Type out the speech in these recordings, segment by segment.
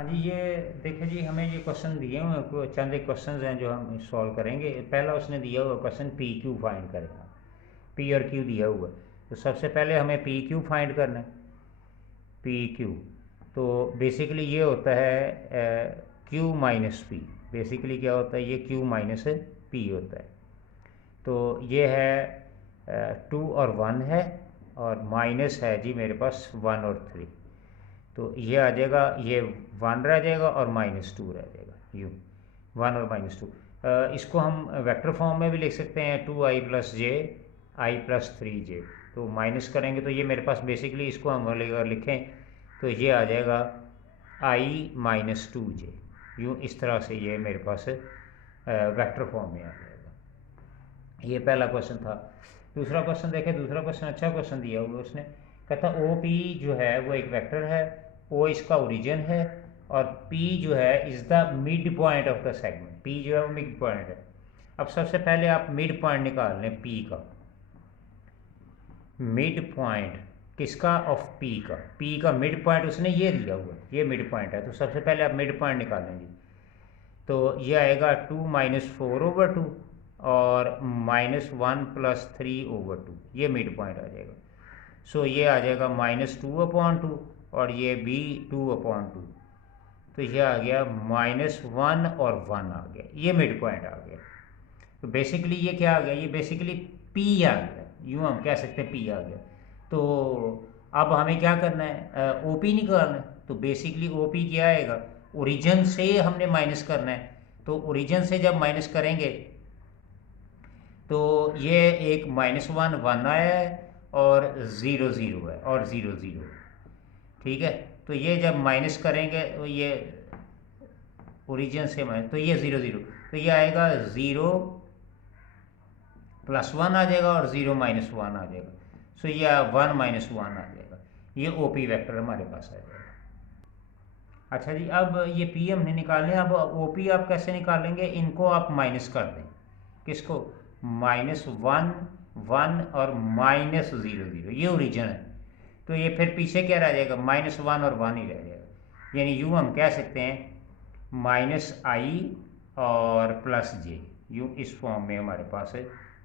हाँ जी, ये देखिए जी, हमें ये क्वेश्चन दिए हुए हैं, चंद एक क्वेश्चन हैं जो हम सॉल्व करेंगे। पहला उसने दिया हुआ क्वेश्चन पी क्यू फाइंड करेगा। पी और क्यू दिया हुआ है, तो सबसे पहले हमें पी क्यू फाइंड करना है। पी क्यू तो बेसिकली ये होता है क्यू माइनस पी। बेसिकली क्या होता है, ये क्यू माइनस पी होता है। तो ये है 2 और 1 है, और माइनस है जी मेरे पास 1 और 3। तो ये आ जाएगा, ये 1 रह जाएगा और -2 रह जाएगा, यूँ 1 और -2। इसको हम वेक्टर फॉर्म में भी लिख सकते हैं, 2i+j i+3j। तो माइनस करेंगे तो ये मेरे पास बेसिकली, इसको हम अगर लिखें तो ये आ जाएगा i-2j। यूँ इस तरह से ये मेरे पास वेक्टर फॉर्म में आ जाएगा। ये पहला क्वेश्चन था। दूसरा क्वेश्चन देखें, दूसरा क्वेश्चन अच्छा क्वेश्चन दिया हुआ उसने। कहता ओ पी जो है वो एक वेक्टर है, ओ इसका ओरिजिन है, और पी जो है is the mid point of the segment. P जो है वो मिड पॉइंट है। अब सबसे पहले आप मिड पॉइंट निकाल लें पी का। मिड पॉइंट किसका? ऑफ पी का। पी का मिड पॉइंट उसने ये दिया हुआ है, ये मिड पॉइंट है। तो सबसे पहले आप मिड पॉइंट निकालेंगे, तो ये आएगा 2-4/2 और -1+3/2। ये मिड पॉइंट आ जाएगा। सो ये आ जाएगा -2/2, और ये भी 2/2। तो ये आ गया -1 और 1 आ गया, ये मिड पॉइंट आ गया। तो बेसिकली ये क्या आ गया, ये बेसिकली पी आ गया, यूँ हम कह सकते हैं पी आ गया। तो अब हमें क्या करना है, ओ पी निकालना है। तो बेसिकली ओ पी क्या आएगा, ओरिजिन से हमने माइनस करना है। तो ओरिजिन से जब माइनस करेंगे तो ये एक -1 आया है, और 0 0 है, और 0 0। ठीक है, तो ये जब माइनस करेंगे तो ये ओरिजिन से माइनस, तो ये 0 0, तो ये आएगा 0+1 आ जाएगा, और 0-1 आ जाएगा। सो ये 1-1 आ जाएगा। ये ओ पी वैक्टर हमारे पास आ जाएगा। अच्छा जी, अब ये पी हमने निकालने, अब ओ पी आप कैसे निकालेंगे, इनको आप माइनस कर दें। किसको? -1 1 और -0 0, ये ओरिजिन है। तो ये फिर पीछे क्या रह जाएगा, -1 और 1 ही रह जाएगा। यानी यूँ हम कह सकते हैं -i और +j, यूँ इस फॉर्म में हमारे पास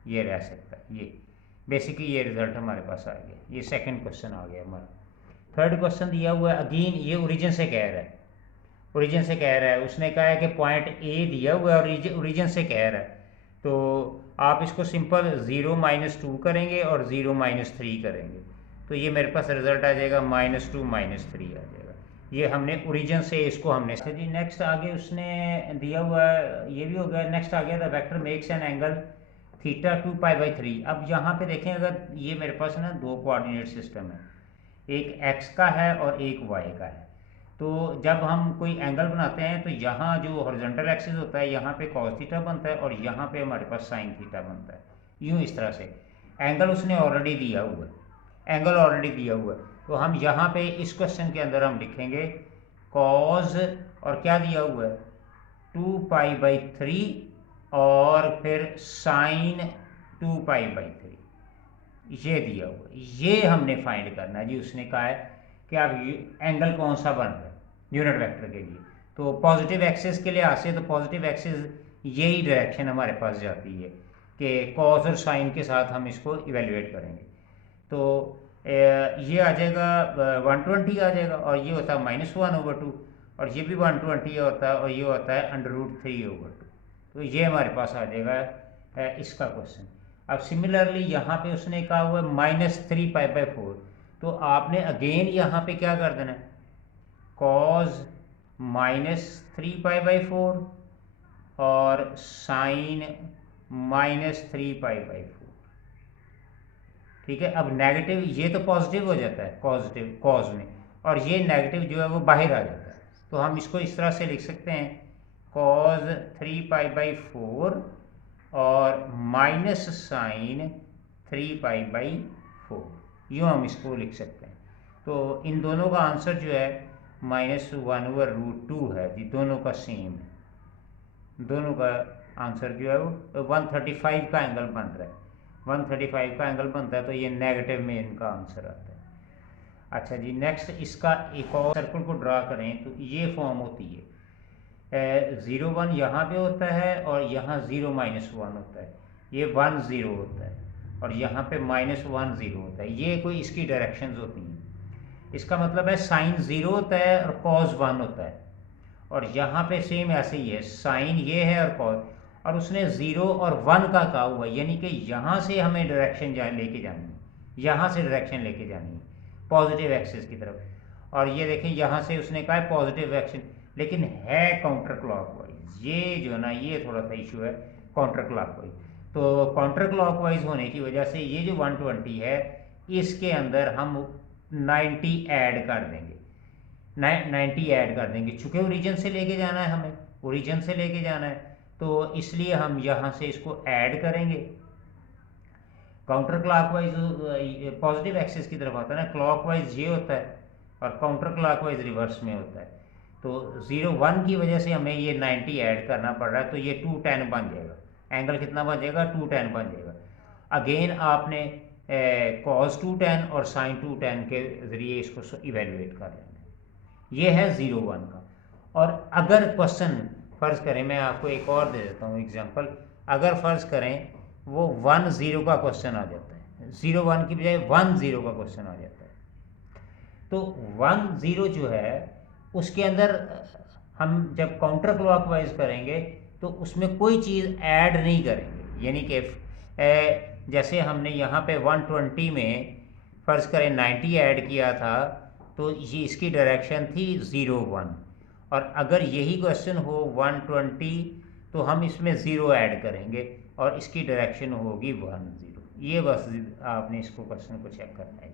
ये रह सकता है। ये बेसिकली ये रिजल्ट हमारे पास आ गया। ये सेकंड क्वेश्चन आ गया हमारा। थर्ड क्वेश्चन दिया हुआ है, अगेन ये ओरिजिन से कह रहा है। ओरिजिन से कह रहा है, उसने कहा है कि पॉइंट ए दिया हुआ है और ओरिजिन से कह रहा है। तो आप इसको सिंपल 0-2 करेंगे और 0-3 करेंगे, तो ये मेरे पास रिजल्ट आ जाएगा -2 -3 आ जाएगा। ये हमने ओरिजिन से इसको हमने। अच्छा जी, नेक्स्ट आगे उसने दिया हुआ है, ये भी हो गया। नेक्स्ट आ गया, the vector makes an angle theta 2π/3। अब यहाँ पे देखें, अगर ये मेरे पास ना दो कोऑर्डिनेट सिस्टम है, एक x का है और एक y का है। तो जब हम कोई एंगल बनाते हैं तो यहाँ जो हॉरिजॉन्टल एक्सिस होता है, यहाँ पे cos थीटा बनता है, और यहाँ पे हमारे पास sin थीटा बनता है। यूँ इस तरह से एंगल उसने ऑलरेडी दिया हुआ है, एंगल ऑलरेडी दिया हुआ है। तो हम यहाँ पे इस क्वेश्चन के अंदर हम लिखेंगे cos, और क्या दिया हुआ है, 2π/3, और फिर sin 2π/3, ये दिया हुआ है। ये हमने फाइंड करना है जी। उसने कहा है कि आप एंगल कौन सा बन रहा है यूनिट वेक्टर के लिए। तो पॉजिटिव एक्सिस के लिहाज से, तो पॉजिटिव एक्सिस यही डायरेक्शन हमारे पास जाती है कि कॉस और साइन के साथ हम इसको इवेल्युएट करेंगे। तो ये आ जाएगा 120 आ जाएगा, और ये होता है -1/2, और ये भी 120 होता है, और ये होता है √3/2। तो ये हमारे पास आ जाएगा इसका क्वेश्चन। अब सिमिलरली यहाँ पे उसने कहा हुआ है -3π/4। तो आपने अगेन यहाँ पे क्या कर देना है, cos -3π/4 और sin -3π/4। ठीक है, अब नेगेटिव ये तो पॉजिटिव हो जाता है पॉजिटिव कॉज में, और ये नेगेटिव जो है वो बाहर आ जाता है। तो हम इसको इस तरह से लिख सकते हैं, cos 3π/4 और -sin 3π/4, यूँ हम इसको लिख सकते हैं। तो इन दोनों का आंसर जो है -1/√2 है जी, दोनों का सेम है। दोनों का आंसर जो है वो 135 का एंगल बन रहा है। 135 का एंगल बनता है, तो ये नेगेटिव में इनका आंसर आता है। अच्छा जी, नेक्स्ट इसका एक और सर्कल को ड्रा करें तो ये फॉर्म होती है, 0 1 यहाँ पे होता है और यहाँ 0 -1 होता है, ये 1 0 होता है और यहाँ पे -1 0 होता है। ये कोई इसकी डायरेक्शंस होती हैं। इसका मतलब है साइन 0 होता है और कॉज 1 होता है, और यहाँ पे सेम ऐसे ही है, साइन ये है और कॉज, और उसने 0 और 1 का कहा हुआ है, यानी कि यहाँ से हमें डायरेक्शन लेके जानी है, यहाँ से डायरेक्शन लेके जानी है पॉजिटिव एक्सिस की तरफ। और ये देखें यहाँ से उसने कहा है पॉजिटिव एक्शन, लेकिन है काउंटर क्लॉकवाइज। ये जो है ना, ये थोड़ा सा इशू है काउंटर क्लॉकवाइज। तो काउंटर क्लॉकवाइज होने की वजह से ये जो 120 है इसके अंदर हम 90 ऐड कर देंगे, 90 ऐड कर देंगे, चूँकि ओरिजिन से लेके जाना है, हमें ओरिजिन से लेके जाना है, तो इसलिए हम यहाँ से इसको ऐड करेंगे। काउंटर क्लॉकवाइज पॉजिटिव एक्सिस की तरफ आता है ना, क्लॉकवाइज ये होता है और काउंटर क्लॉकवाइज रिवर्स में होता है। तो 0 1 की वजह से हमें ये 90 ऐड करना पड़ रहा है, तो ये 210 बन जाएगा। एंगल कितना बन जाएगा? 210 बन जाएगा। अगेन आपने cos 210 और sin 210 के ज़रिए इसको इवेल्युएट कर लेना है। ये है 0 1 का। और अगर क्वेश्चन फ़र्ज़ करें, मैं आपको एक और दे देता हूँ एग्जांपल, अगर फ़र्ज़ करें वो 1 0 का क्वेश्चन आ जाता है, 0 1 की बजाय 1 0 का क्वेश्चन आ जाता है, तो 1 0 जो है उसके अंदर हम जब काउंटर क्लॉकवाइज करेंगे तो उसमें कोई चीज़ ऐड नहीं करेंगे, यानी कि जैसे हमने यहाँ पे 120 में फ़र्ज़ करें 90 ऐड किया था, तो ये इसकी डायरेक्शन थी 0 1, और अगर यही क्वेश्चन हो 120 तो हम इसमें 0 ऐड करेंगे और इसकी डायरेक्शन होगी 1 0। ये बस आपने इसको क्वेश्चन को चेक करना है।